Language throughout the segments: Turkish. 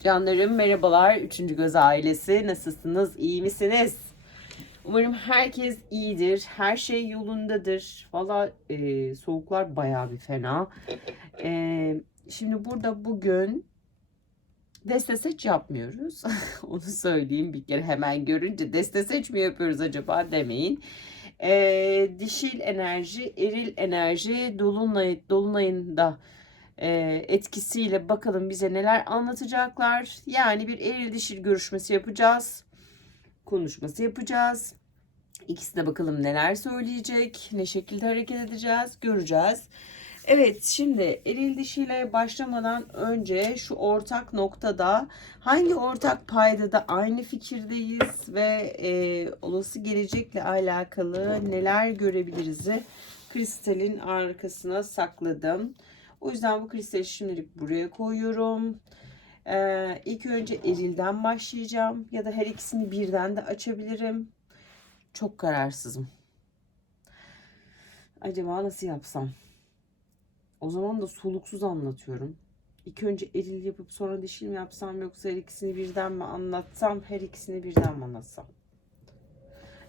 Canlarım merhabalar. Üçüncü Göz ailesi. Nasılsınız? İyi misiniz? Umarım herkes iyidir. Her şey yolundadır. Valla e, soğuklar bayağı bir fena. E, şimdi burada bugün deste seç yapmıyoruz. Onu söyleyeyim bir kere hemen görünce deste seç mi yapıyoruz acaba demeyin. E, dişil enerji, eril enerji dolunay, dolunayında e, etkisiyle bakalım bize neler anlatacaklar. Yani bir eril dişil görüşmesi yapacağız. Konuşması yapacağız. İkisi de bakalım neler söyleyecek, ne şekilde hareket edeceğiz göreceğiz. Evet şimdi eril dişiyle başlamadan önce şu ortak noktada hangi ortak paydada aynı fikirdeyiz ve e, olası gelecekle alakalı neler görebiliriz'i kristalin arkasına sakladım. O yüzden bu kristali şimdilik buraya koyuyorum. Ee, ilk önce erilden başlayacağım ya da her ikisini birden de açabilirim. Çok kararsızım. Acaba nasıl yapsam? O zaman da soluksuz anlatıyorum. İlk önce eril yapıp sonra dişil mi yapsam yoksa her ikisini birden mi anlatsam, her ikisini birden mi anlatsam?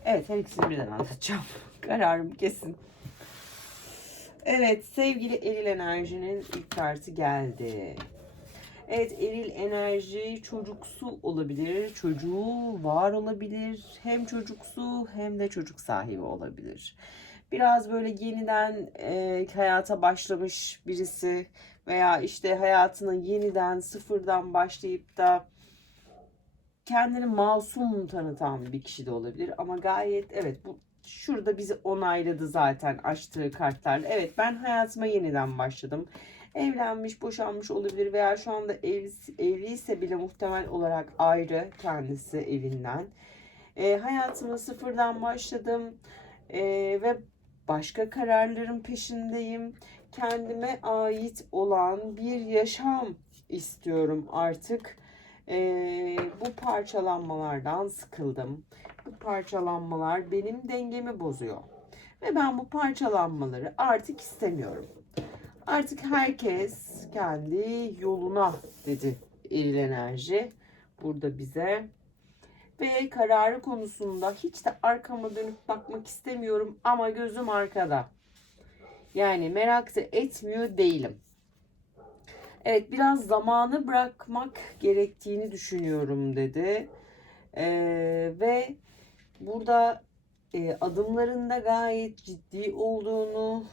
Evet, her ikisini birden anlatacağım. Kararım kesin. Evet, sevgili eril enerjinin ilk kartı geldi. Evet, eril enerji çocuksu olabilir, çocuğu var olabilir. Hem çocuksu hem de çocuk sahibi olabilir. Biraz böyle yeniden e, hayata başlamış birisi veya işte hayatını yeniden sıfırdan başlayıp da kendini masum tanıtan bir kişi de olabilir. Ama gayet evet bu şurada bizi onayladı zaten açtığı kartlarla. Evet ben hayatıma yeniden başladım. Evlenmiş, boşanmış olabilir veya şu anda evli, evliyse bile muhtemel olarak ayrı kendisi evinden. E, hayatıma sıfırdan başladım e, ve başka kararların peşindeyim. Kendime ait olan bir yaşam istiyorum artık. E, bu parçalanmalardan sıkıldım. Bu parçalanmalar benim dengemi bozuyor. Ve ben bu parçalanmaları artık istemiyorum. Artık herkes kendi yoluna dedi eril enerji burada bize. Ve kararı konusunda hiç de arkama dönüp bakmak istemiyorum ama gözüm arkada. Yani merak da etmiyor değilim. Evet biraz zamanı bırakmak gerektiğini düşünüyorum dedi. Ee, ve burada e, adımlarında gayet ciddi olduğunu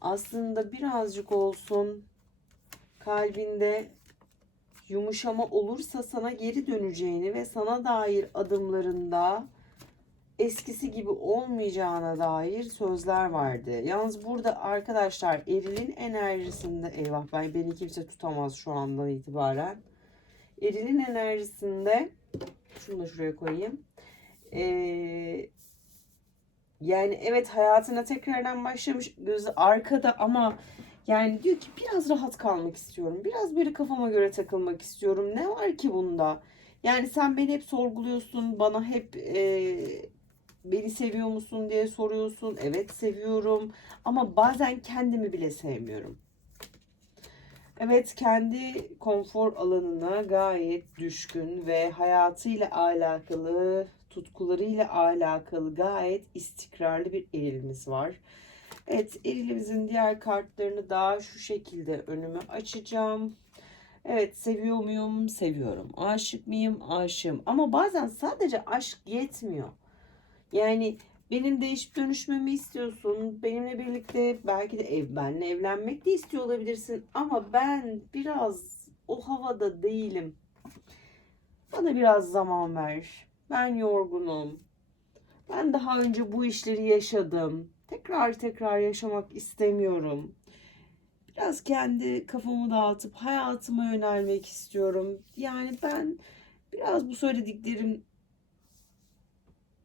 aslında birazcık olsun kalbinde yumuşama olursa sana geri döneceğini ve sana dair adımlarında eskisi gibi olmayacağına dair sözler vardı. Yalnız burada arkadaşlar erilin enerjisinde eyvah ben beni kimse tutamaz şu andan itibaren. Erilin enerjisinde şunu da şuraya koyayım. Ee, yani evet hayatına tekrardan başlamış gözü arkada ama yani diyor ki biraz rahat kalmak istiyorum. Biraz böyle kafama göre takılmak istiyorum. Ne var ki bunda? Yani sen beni hep sorguluyorsun. Bana hep e, beni seviyor musun diye soruyorsun. Evet seviyorum. Ama bazen kendimi bile sevmiyorum. Evet kendi konfor alanına gayet düşkün ve hayatıyla alakalı, tutkularıyla alakalı gayet istikrarlı bir erilimiz var. Evet erilimizin diğer kartlarını da şu şekilde önüme açacağım. Evet seviyor muyum? Seviyorum. Aşık mıyım? Aşığım. Ama bazen sadece aşk yetmiyor. Yani benim değişip dönüşmemi istiyorsun. Benimle birlikte belki de ev, benle evlenmek de istiyor olabilirsin. Ama ben biraz o havada değilim. Bana biraz zaman ver. Ben yorgunum. Ben daha önce bu işleri yaşadım. Tekrar tekrar yaşamak istemiyorum. Biraz kendi kafamı dağıtıp hayatıma yönelmek istiyorum. Yani ben biraz bu söylediklerim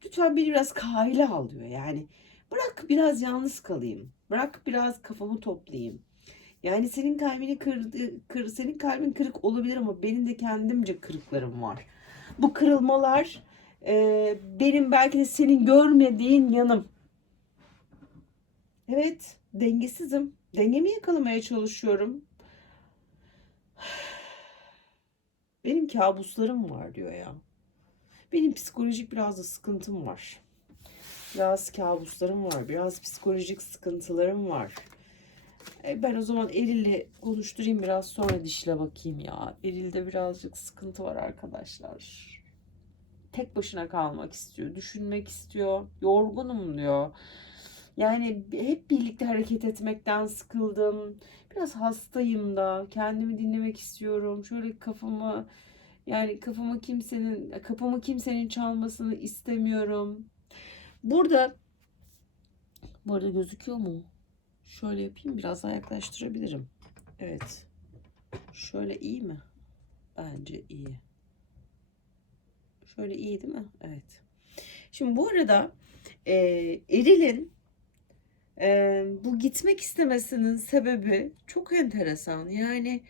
lütfen beni biraz kahile al diyor. Yani bırak biraz yalnız kalayım. Bırak biraz kafamı toplayayım. Yani senin kalbini kırdı, kır, senin kalbin kırık olabilir ama benim de kendimce kırıklarım var. Bu kırılmalar e, benim belki de senin görmediğin yanım. Evet, dengesizim. Dengemi yakalamaya çalışıyorum. Benim kabuslarım var diyor ya. Benim psikolojik biraz da sıkıntım var. Biraz kabuslarım var. Biraz psikolojik sıkıntılarım var. E, ben o zaman Eril'le konuşturayım biraz sonra dişle bakayım ya. Eril'de birazcık sıkıntı var arkadaşlar. Tek başına kalmak istiyor. Düşünmek istiyor. Yorgunum diyor. Yani hep birlikte hareket etmekten sıkıldım. Biraz hastayım da. Kendimi dinlemek istiyorum. Şöyle kafamı yani kafamı kimsenin kapımı kimsenin çalmasını istemiyorum. Burada bu arada gözüküyor mu? Şöyle yapayım biraz daha yaklaştırabilirim. Evet. Şöyle iyi mi? Bence iyi. Şöyle iyi değil mi? Evet. Şimdi bu arada e, Eril'in e, bu gitmek istemesinin sebebi çok enteresan. Yani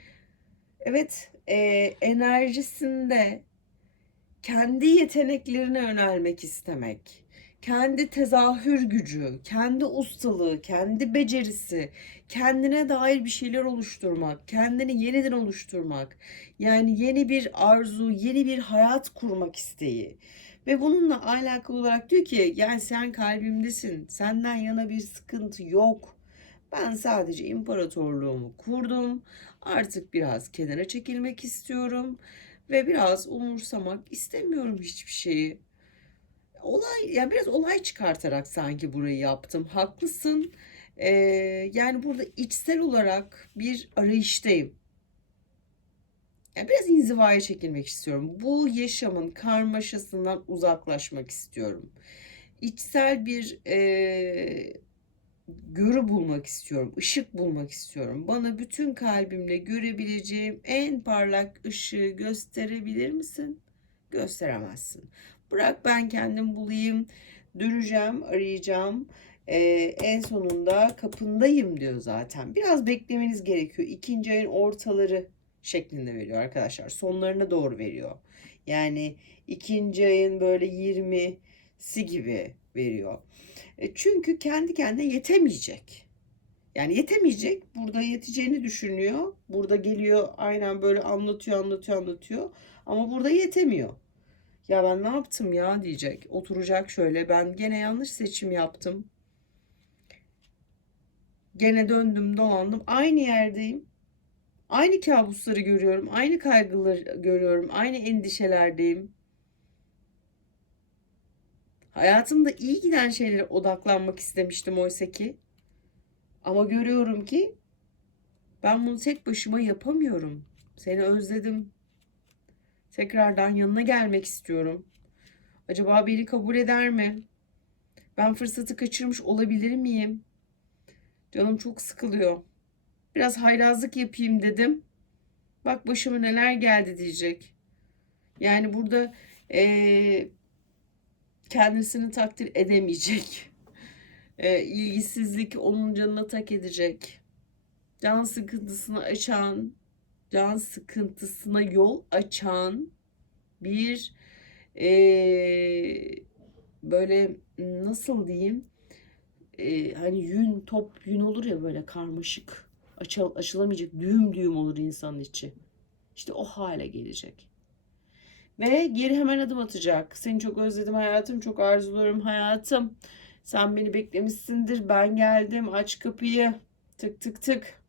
evet e, enerjisinde kendi yeteneklerine yönelmek istemek kendi tezahür gücü, kendi ustalığı, kendi becerisi, kendine dair bir şeyler oluşturmak, kendini yeniden oluşturmak, yani yeni bir arzu, yeni bir hayat kurmak isteği. Ve bununla alakalı olarak diyor ki yani sen kalbimdesin, senden yana bir sıkıntı yok. Ben sadece imparatorluğumu kurdum. Artık biraz kenara çekilmek istiyorum ve biraz umursamak istemiyorum hiçbir şeyi olay yani biraz olay çıkartarak sanki burayı yaptım. Haklısın. Ee, yani burada içsel olarak bir arayıştayım. Yani biraz inzivaya çekilmek istiyorum. Bu yaşamın karmaşasından uzaklaşmak istiyorum. İçsel bir e, görü bulmak istiyorum. ışık bulmak istiyorum. Bana bütün kalbimle görebileceğim en parlak ışığı gösterebilir misin? Gösteremezsin. Bırak ben kendim bulayım. Döneceğim, arayacağım. Ee, en sonunda kapındayım diyor zaten. Biraz beklemeniz gerekiyor. İkinci ayın ortaları şeklinde veriyor arkadaşlar. Sonlarına doğru veriyor. Yani ikinci ayın böyle 20'si gibi veriyor. E çünkü kendi kendine yetemeyecek. Yani yetemeyecek. Burada yeteceğini düşünüyor. Burada geliyor aynen böyle anlatıyor anlatıyor anlatıyor. Ama burada yetemiyor. Ya ben ne yaptım ya diyecek. Oturacak şöyle. Ben gene yanlış seçim yaptım. Gene döndüm dolandım. Aynı yerdeyim. Aynı kabusları görüyorum. Aynı kaygıları görüyorum. Aynı endişelerdeyim. Hayatımda iyi giden şeylere odaklanmak istemiştim oysa ki. Ama görüyorum ki ben bunu tek başıma yapamıyorum. Seni özledim. Tekrardan yanına gelmek istiyorum. Acaba beni kabul eder mi? Ben fırsatı kaçırmış olabilir miyim? Canım çok sıkılıyor. Biraz hayrazlık yapayım dedim. Bak başıma neler geldi diyecek. Yani burada ee, kendisini takdir edemeyecek. E, ilgisizlik onun canına tak edecek. Can sıkıntısını açan can sıkıntısına yol açan bir e, böyle nasıl diyeyim e, hani yün top yün olur ya böyle karmaşık açıl, açılamayacak düğüm düğüm olur insanın içi. İşte o hale gelecek. Ve geri hemen adım atacak. Seni çok özledim hayatım, çok arzuluyorum hayatım. Sen beni beklemişsindir, ben geldim, aç kapıyı. Tık tık tık.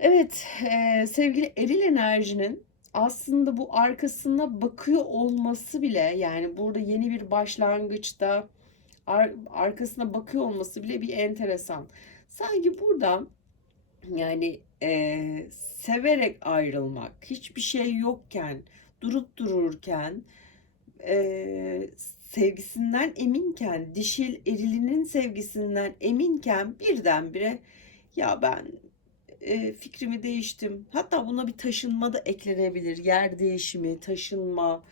Evet, e, sevgili eril enerjinin aslında bu arkasına bakıyor olması bile yani burada yeni bir başlangıçta ar arkasına bakıyor olması bile bir enteresan. Sanki burada yani e, severek ayrılmak, hiçbir şey yokken, durup dururken, e, sevgisinden eminken, dişil erilinin sevgisinden eminken birdenbire ya ben e, fikrimi değiştim. Hatta buna bir taşınma da eklenebilir. Yer değişimi, taşınma,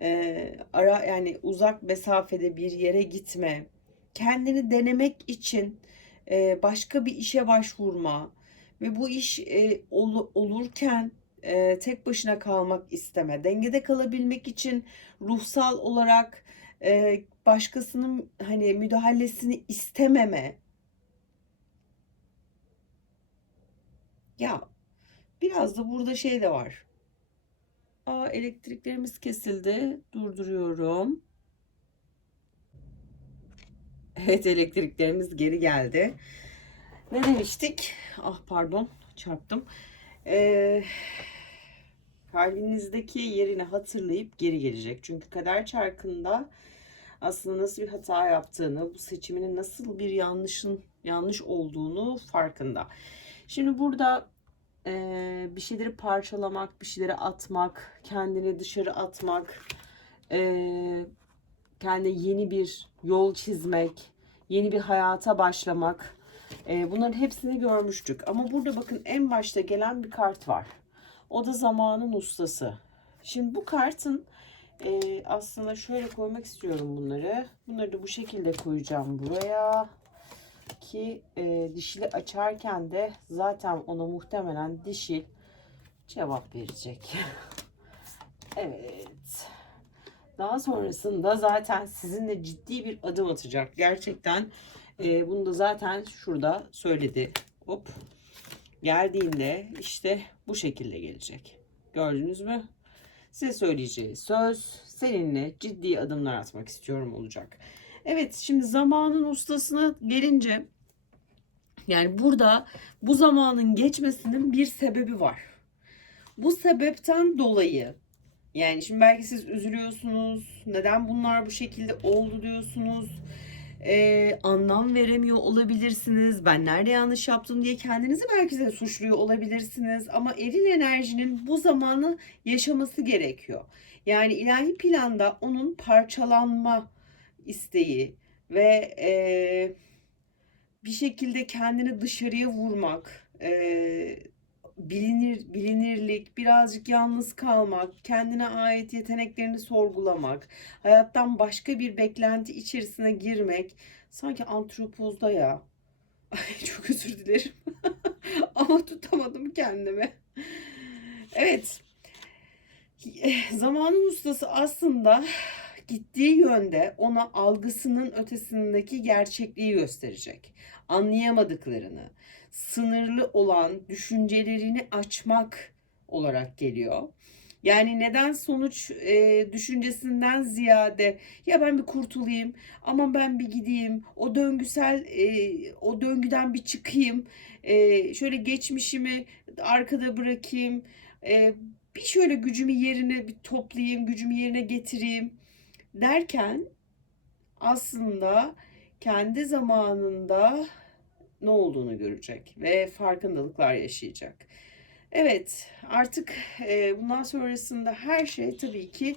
e, ara yani uzak mesafede bir yere gitme, kendini denemek için e, başka bir işe başvurma ve bu iş e, ol, olurken e, tek başına kalmak isteme, dengede kalabilmek için ruhsal olarak e, başkasının hani müdahalesini istememe Ya biraz da burada şey de var. Aa, elektriklerimiz kesildi. Durduruyorum. Evet elektriklerimiz geri geldi. Ne demiştik? Ah pardon çarptım. Ee, kalbinizdeki yerini hatırlayıp geri gelecek. Çünkü kader çarkında aslında nasıl bir hata yaptığını, bu seçiminin nasıl bir yanlışın yanlış olduğunu farkında. Şimdi burada e, bir şeyleri parçalamak, bir şeyleri atmak, kendini dışarı atmak, e, kendine yeni bir yol çizmek, yeni bir hayata başlamak. E, bunların hepsini görmüştük. Ama burada bakın en başta gelen bir kart var. O da zamanın ustası. Şimdi bu kartın e, aslında şöyle koymak istiyorum bunları. Bunları da bu şekilde koyacağım buraya. Ki e, dişili açarken de zaten ona muhtemelen dişil cevap verecek. evet. Daha sonrasında zaten sizinle ciddi bir adım atacak. Gerçekten e, bunu da zaten şurada söyledi. Hop. Geldiğinde işte bu şekilde gelecek. Gördünüz mü? Size söyleyeceği söz seninle ciddi adımlar atmak istiyorum olacak. Evet şimdi zamanın ustasına gelince yani burada bu zamanın geçmesinin bir sebebi var. Bu sebepten dolayı yani şimdi belki siz üzülüyorsunuz. Neden bunlar bu şekilde oldu diyorsunuz. Ee, anlam veremiyor olabilirsiniz. Ben nerede yanlış yaptım diye kendinizi belki de suçluyor olabilirsiniz. Ama eril enerjinin bu zamanı yaşaması gerekiyor. Yani ilahi planda onun parçalanma isteği ve e, bir şekilde kendini dışarıya vurmak, e, bilinir bilinirlik, birazcık yalnız kalmak, kendine ait yeteneklerini sorgulamak, hayattan başka bir beklenti içerisine girmek sanki antropozda ya. Ay çok özür dilerim. Ama tutamadım kendimi. Evet. Zamanın ustası aslında gittiği yönde ona algısının ötesindeki gerçekliği gösterecek. Anlayamadıklarını, sınırlı olan düşüncelerini açmak olarak geliyor. Yani neden sonuç e, düşüncesinden ziyade ya ben bir kurtulayım ama ben bir gideyim o döngüsel e, o döngüden bir çıkayım e, şöyle geçmişimi arkada bırakayım e, bir şöyle gücümü yerine bir toplayayım gücümü yerine getireyim derken aslında kendi zamanında ne olduğunu görecek ve farkındalıklar yaşayacak. Evet artık e, bundan sonrasında her şey tabii ki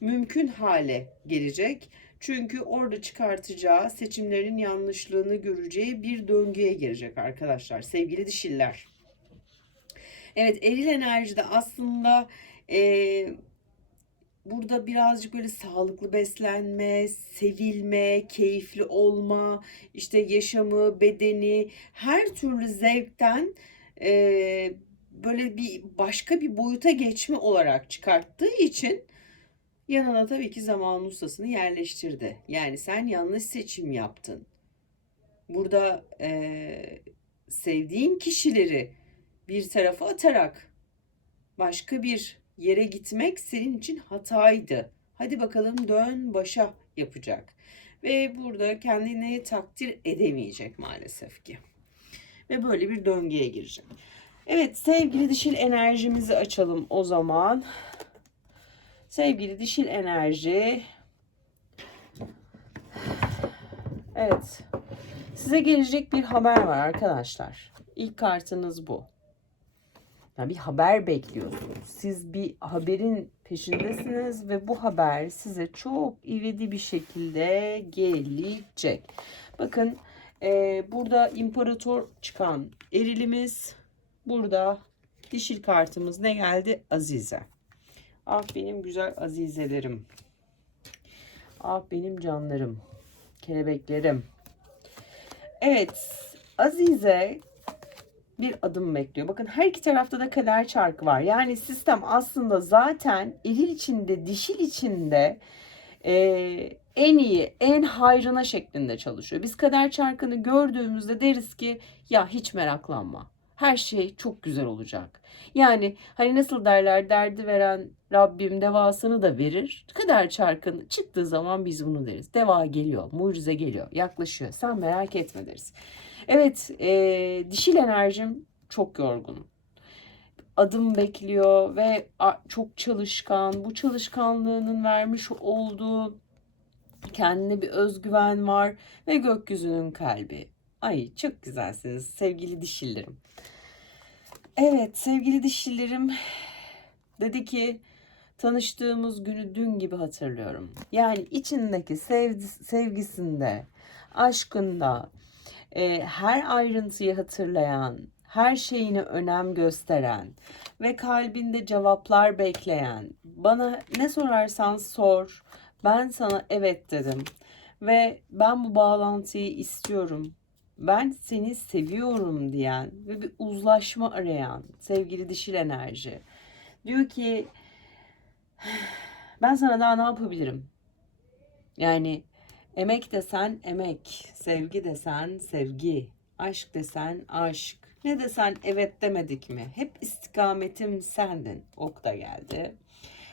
mümkün hale gelecek. Çünkü orada çıkartacağı seçimlerin yanlışlığını göreceği bir döngüye girecek arkadaşlar sevgili dişiller. Evet eril enerjide aslında e, burada birazcık böyle sağlıklı beslenme, sevilme, keyifli olma, işte yaşamı, bedeni, her türlü zevkten e, böyle bir başka bir boyuta geçme olarak çıkarttığı için yanına tabii ki zaman ustasını yerleştirdi. Yani sen yanlış seçim yaptın. Burada e, sevdiğin kişileri bir tarafa atarak başka bir yere gitmek senin için hataydı. Hadi bakalım dön başa yapacak. Ve burada kendini takdir edemeyecek maalesef ki. Ve böyle bir döngüye girecek. Evet sevgili dişil enerjimizi açalım o zaman. Sevgili dişil enerji. Evet. Size gelecek bir haber var arkadaşlar. İlk kartınız bu. Yani bir haber bekliyorsunuz. Siz bir haberin peşindesiniz ve bu haber size çok ivedi bir şekilde gelecek. Bakın e, burada imparator çıkan erilimiz. Burada dişil kartımız ne geldi? Azize. Ah benim güzel azizelerim. Ah benim canlarım. Kelebeklerim. Evet. Azize bir adım bekliyor. Bakın her iki tarafta da kader çarkı var. Yani sistem aslında zaten eril içinde, dişil içinde e, en iyi, en hayrına şeklinde çalışıyor. Biz kader çarkını gördüğümüzde deriz ki ya hiç meraklanma. Her şey çok güzel olacak. Yani hani nasıl derler derdi veren Rabbim devasını da verir. Kader çarkın çıktığı zaman biz bunu deriz. Deva geliyor, mucize geliyor, yaklaşıyor. Sen merak etme deriz. Evet, e, dişil enerjim çok yorgun. Adım bekliyor ve çok çalışkan. Bu çalışkanlığının vermiş olduğu kendine bir özgüven var ve gökyüzünün kalbi. Ay çok güzelsiniz sevgili dişillerim. Evet sevgili dişillerim dedi ki tanıştığımız günü dün gibi hatırlıyorum. Yani içindeki sevgisinde, aşkında e, her ayrıntıyı hatırlayan, her şeyine önem gösteren ve kalbinde cevaplar bekleyen, bana ne sorarsan sor, ben sana evet dedim ve ben bu bağlantıyı istiyorum. Ben seni seviyorum diyen ve bir uzlaşma arayan sevgili dişil enerji. Diyor ki ben sana daha ne yapabilirim? Yani emek desen emek, sevgi desen sevgi, aşk desen aşk. Ne desen evet demedik mi? Hep istikametim sendin. Ok da geldi.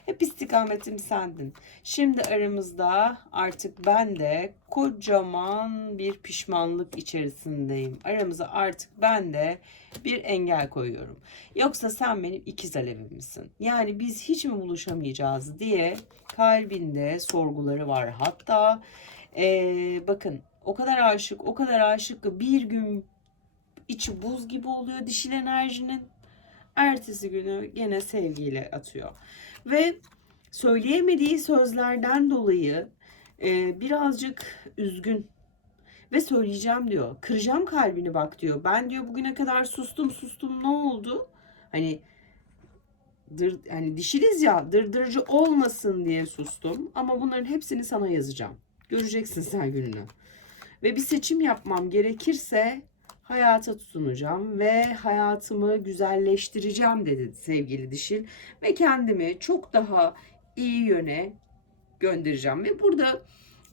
Hep istikametim sendin. Şimdi aramızda artık ben de kocaman bir pişmanlık içerisindeyim. Aramıza artık ben de bir engel koyuyorum. Yoksa sen benim ikiz alevimsin. Yani biz hiç mi buluşamayacağız diye kalbinde sorguları var. Hatta eee, bakın o kadar aşık, o kadar aşık ki bir gün içi buz gibi oluyor dişil enerjinin. Ertesi günü gene sevgiyle atıyor. Ve söyleyemediği sözlerden dolayı e, birazcık üzgün ve söyleyeceğim diyor. Kıracağım kalbini bak diyor. Ben diyor bugüne kadar sustum sustum ne oldu? Hani dır, hani dişiliz ya dırdırıcı olmasın diye sustum ama bunların hepsini sana yazacağım. Göreceksin sen gününü. Ve bir seçim yapmam gerekirse hayata tutunacağım ve hayatımı güzelleştireceğim dedi sevgili dişil. Ve kendimi çok daha iyi yöne göndereceğim. Ve burada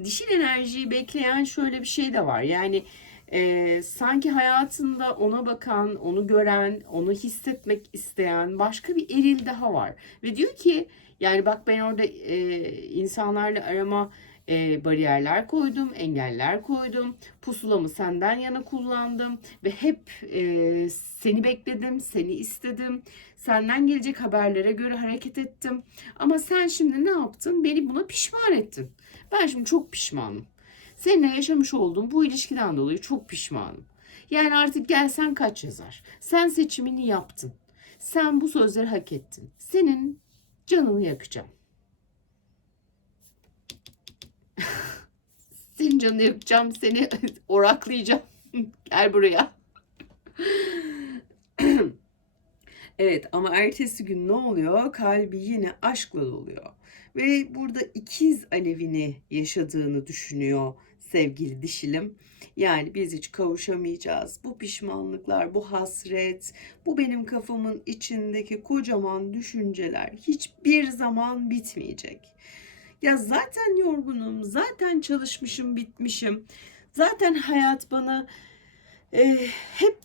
dişil enerjiyi bekleyen şöyle bir şey de var. Yani e, sanki hayatında ona bakan, onu gören, onu hissetmek isteyen başka bir eril daha var. Ve diyor ki yani bak ben orada e, insanlarla arama e, bariyerler koydum, engeller koydum. Pusulamı senden yana kullandım ve hep e, seni bekledim, seni istedim. Senden gelecek haberlere göre hareket ettim. Ama sen şimdi ne yaptın? Beni buna pişman ettin. Ben şimdi çok pişmanım. Seninle yaşamış olduğum bu ilişkiden dolayı çok pişmanım. Yani artık gelsen kaç yazar. Sen seçimini yaptın. Sen bu sözleri hak ettin. Senin canını yakacağım. Senin canını yakacağım, seni oraklayacağım. Gel buraya. evet ama ertesi gün ne oluyor? Kalbi yine aşkla doluyor. Ve burada ikiz alevini yaşadığını düşünüyor sevgili dişilim. Yani biz hiç kavuşamayacağız. Bu pişmanlıklar, bu hasret, bu benim kafamın içindeki kocaman düşünceler hiçbir zaman bitmeyecek. Ya zaten yorgunum, zaten çalışmışım, bitmişim. Zaten hayat bana e, hep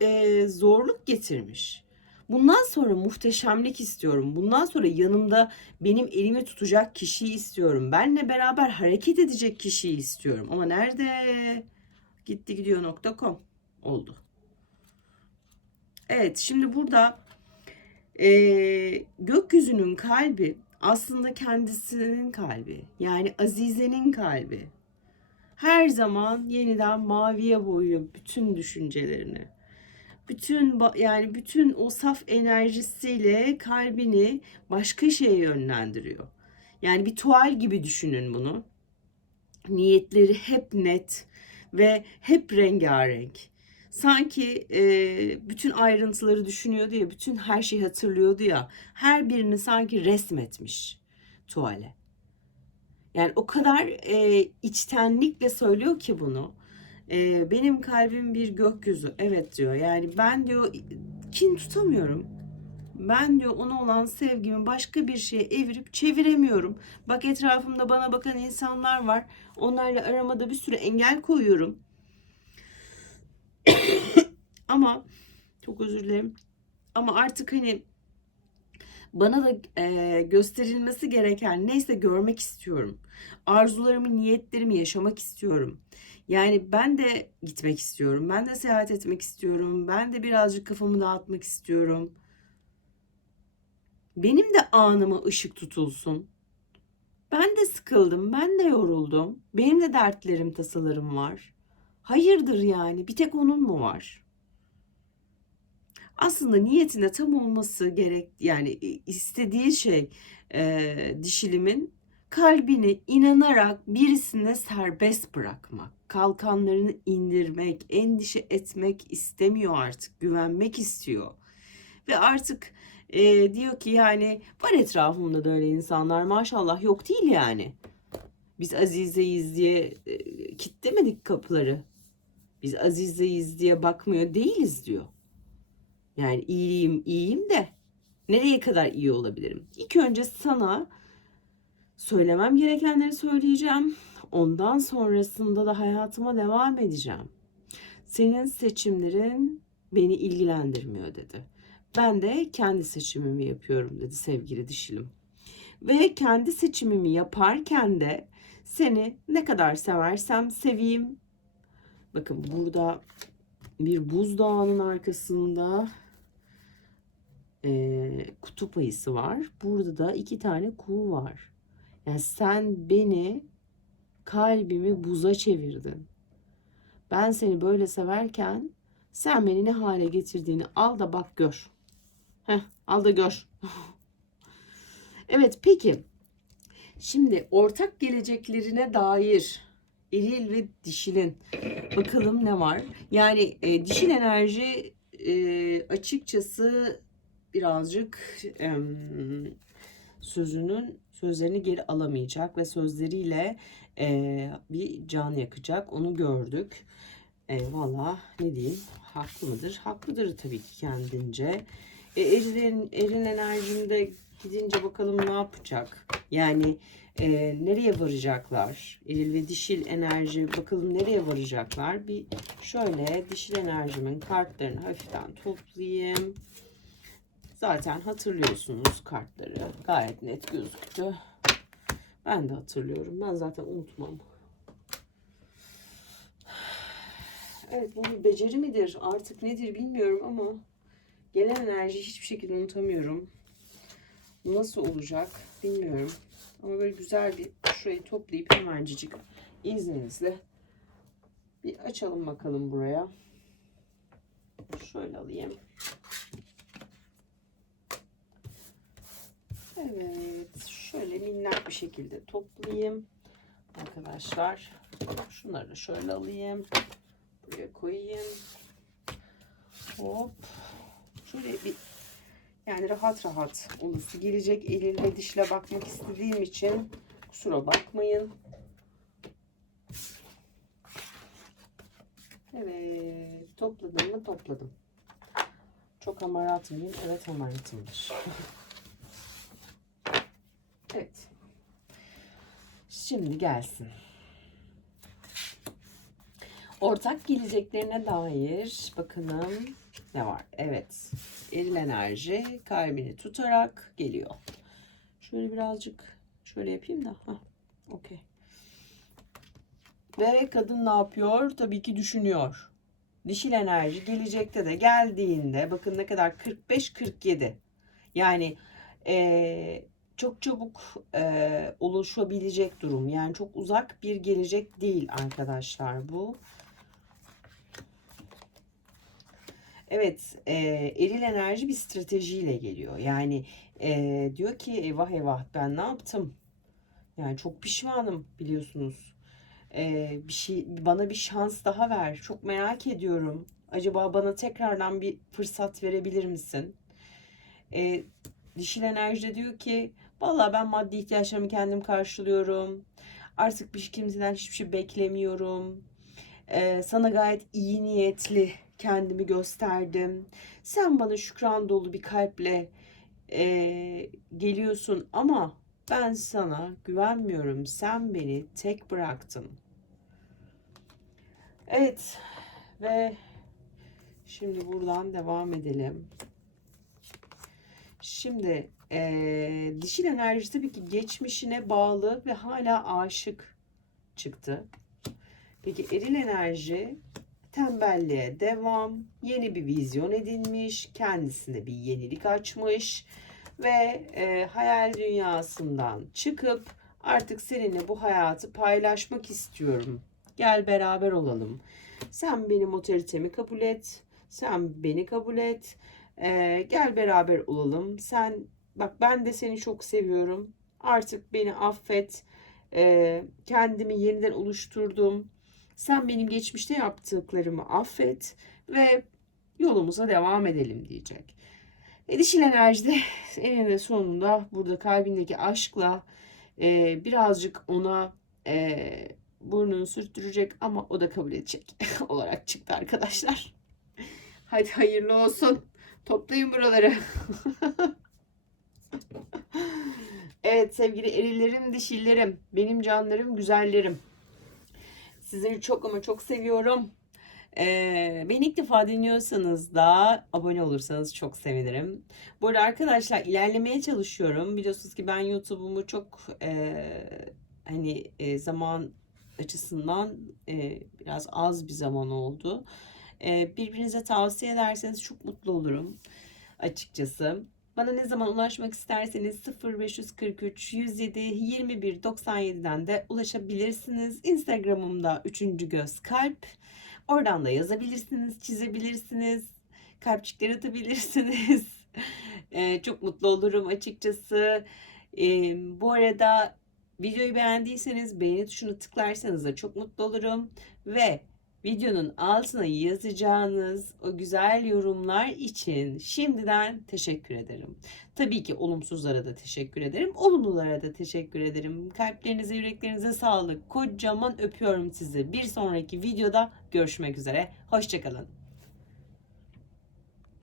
e, zorluk getirmiş. Bundan sonra muhteşemlik istiyorum. Bundan sonra yanımda benim elimi tutacak kişiyi istiyorum. Benle beraber hareket edecek kişiyi istiyorum. Ama nerede? Gitti gidiyor.com oldu. Evet şimdi burada e, gökyüzünün kalbi aslında kendisinin kalbi. Yani Azize'nin kalbi. Her zaman yeniden maviye boyuyor bütün düşüncelerini. Bütün yani bütün o saf enerjisiyle kalbini başka şeye yönlendiriyor. Yani bir tuval gibi düşünün bunu. Niyetleri hep net ve hep rengarenk. Sanki e, bütün ayrıntıları düşünüyordu ya, bütün her şeyi hatırlıyordu ya. Her birini sanki resmetmiş tuvale. Yani o kadar e, içtenlikle söylüyor ki bunu. E, benim kalbim bir gökyüzü. Evet diyor. Yani ben diyor kin tutamıyorum. Ben diyor ona olan sevgimi başka bir şeye evirip çeviremiyorum. Bak etrafımda bana bakan insanlar var. Onlarla aramada bir sürü engel koyuyorum. Ama Çok özür dilerim. Ama artık hani bana da e, gösterilmesi gereken neyse görmek istiyorum. Arzularımı, niyetlerimi yaşamak istiyorum. Yani ben de gitmek istiyorum. Ben de seyahat etmek istiyorum. Ben de birazcık kafamı dağıtmak istiyorum. Benim de anıma ışık tutulsun. Ben de sıkıldım, ben de yoruldum. Benim de dertlerim, tasalarım var. Hayırdır yani? Bir tek onun mu var? Aslında niyetinde tam olması gerek yani istediği şey e, dişilimin kalbini inanarak birisine serbest bırakmak, kalkanlarını indirmek, endişe etmek istemiyor artık, güvenmek istiyor. Ve artık e, diyor ki yani var etrafımda da öyle insanlar maşallah yok değil yani. Biz Azize'yiz diye e, kitlemedik kapıları. Biz Azize'yiz diye bakmıyor değiliz diyor. Yani iyiyim iyiyim de nereye kadar iyi olabilirim? İlk önce sana söylemem gerekenleri söyleyeceğim. Ondan sonrasında da hayatıma devam edeceğim. Senin seçimlerin beni ilgilendirmiyor dedi. Ben de kendi seçimimi yapıyorum dedi sevgili dişilim. Ve kendi seçimimi yaparken de seni ne kadar seversem seveyim. Bakın burada bir buzdağının arkasında e, kutup ayısı var. Burada da iki tane kuğu var. Yani sen beni kalbimi buza çevirdin. Ben seni böyle severken sen beni ne hale getirdiğini al da bak gör. Heh, al da gör. evet peki. Şimdi ortak geleceklerine dair eril ve dişilin bakalım ne var? Yani e, dişil enerji e, açıkçası birazcık e, sözünün sözlerini geri alamayacak ve sözleriyle e, bir can yakacak. Onu gördük. E, Valla ne diyeyim haklı mıdır? Haklıdır tabii ki kendince. E, erin, erin enerjinde gidince bakalım ne yapacak? Yani e, nereye varacaklar? Eril ve dişil enerji bakalım nereye varacaklar? Bir şöyle dişil enerjimin kartlarını hafiften toplayayım. Zaten hatırlıyorsunuz kartları. Gayet net gözüktü. Ben de hatırlıyorum. Ben zaten unutmam. Evet bu bir beceri midir? Artık nedir bilmiyorum ama gelen enerjiyi hiçbir şekilde unutamıyorum. Nasıl olacak bilmiyorum. Ama böyle güzel bir şurayı toplayıp hemencik izninizle bir açalım bakalım buraya. Şöyle alayım. Evet, şöyle minnak bir şekilde toplayayım. Arkadaşlar, şunları şöyle alayım. Buraya koyayım. Hop. Şöyle bir yani rahat rahat olası gelecek. Elil ve dişle bakmak istediğim için kusura bakmayın. Evet, topladım mı topladım. Çok hamarat? Evet hamaratımdır. Evet. Şimdi gelsin. Ortak geleceklerine dair bakalım ne var? Evet. Eril enerji kalbini tutarak geliyor. Şöyle birazcık şöyle yapayım da. Hah, okey. Ve kadın ne yapıyor? Tabii ki düşünüyor. Dişil enerji gelecekte de geldiğinde bakın ne kadar 45-47. Yani eee çok çabuk e, ulaşabilecek durum. Yani çok uzak bir gelecek değil arkadaşlar bu. Evet, e, eril enerji bir stratejiyle geliyor. Yani e, diyor ki eyvah eyvah ben ne yaptım? Yani çok pişmanım biliyorsunuz. E, bir şey bana bir şans daha ver. Çok merak ediyorum. Acaba bana tekrardan bir fırsat verebilir misin? E, dişil enerji de diyor ki Vallahi ben maddi ihtiyaçlarımı kendim karşılıyorum. Artık bir kimseden hiçbir şey beklemiyorum. Ee, sana gayet iyi niyetli kendimi gösterdim. Sen bana şükran dolu bir kalple e, geliyorsun ama ben sana güvenmiyorum. Sen beni tek bıraktın. Evet ve Şimdi buradan devam edelim. Şimdi eee dişil enerji tabii ki geçmişine bağlı ve hala aşık çıktı. Peki eril enerji tembelliğe devam, yeni bir vizyon edinmiş, kendisine bir yenilik açmış ve e, hayal dünyasından çıkıp artık seninle bu hayatı paylaşmak istiyorum. Gel beraber olalım. Sen benim otoritemi kabul et. Sen beni kabul et. E, gel beraber olalım. Sen bak ben de seni çok seviyorum. Artık beni affet. E, kendimi yeniden oluşturdum. Sen benim geçmişte yaptıklarımı affet ve yolumuza devam edelim diyecek. E, dişil enerjide eninde sonunda burada kalbindeki aşkla e, birazcık ona e, burnunu sürttürecek ama o da kabul edecek olarak çıktı arkadaşlar. Hadi hayırlı olsun. Toplayın buraları. Evet sevgili erillerim, dişillerim, benim canlarım, güzellerim. Sizleri çok ama çok seviyorum. Ee, beni ilk defa dinliyorsanız da abone olursanız çok sevinirim. Bu arada arkadaşlar ilerlemeye çalışıyorum. Biliyorsunuz ki ben YouTube'umu çok e, hani e, zaman açısından e, biraz az bir zaman oldu. E, birbirinize tavsiye ederseniz çok mutlu olurum açıkçası. Bana ne zaman ulaşmak isterseniz 0543 107 21 97'den de ulaşabilirsiniz. Instagram'ımda 3. göz kalp. Oradan da yazabilirsiniz, çizebilirsiniz, kalpçikler atabilirsiniz. Ee, çok mutlu olurum açıkçası. Ee, bu arada videoyu beğendiyseniz beğeni tuşuna tıklarsanız da çok mutlu olurum. Ve videonun altına yazacağınız o güzel yorumlar için şimdiden teşekkür ederim. Tabii ki olumsuzlara da teşekkür ederim. Olumlulara da teşekkür ederim. Kalplerinize, yüreklerinize sağlık. Kocaman öpüyorum sizi. Bir sonraki videoda görüşmek üzere. Hoşçakalın.